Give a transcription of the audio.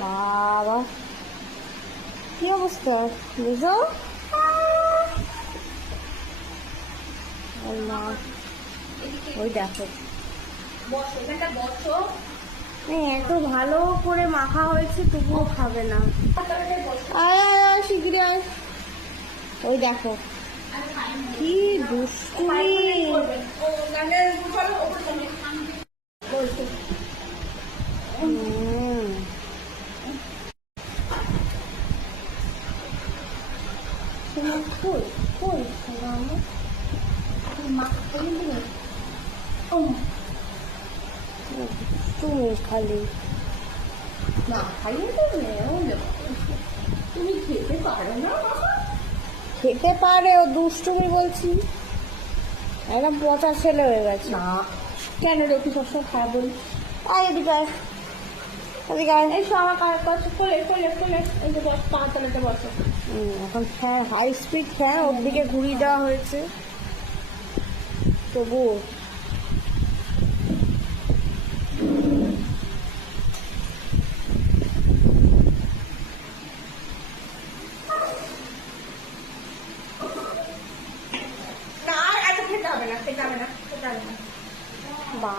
বাবা কি অবস্থা বুঝো? ওই দেখো এত ভালো করে মাখা হয়েছে তবুও খাবে না। আয় আয় আয় শিগগিরি আয়। ওই দেখো কি দুষ্টুমি। তুমি খালি না খাইয়ে দেবে তুমি খেতে পারো না? খেতে পারে, ও দুষ্টুমি বলছি। একদম পচা ছেলে হয়ে গেছে। না কেন রে, তুই সবসময় খারাপ বলিস? আয় এদিকে আয়, এদিকে আয়। এই সব আমার কার কাছে কোলে কোলে কোলে এই যে বস, পাহাড়তলাতে বসো। এখন ফ্যান, হাই স্পিড ফ্যান ওর দিকে ঘুরিয়ে দেওয়া হয়েছে তবুও। না আর এত খেতে হবে না, খেতে হবে না, খেতে হবে না। বা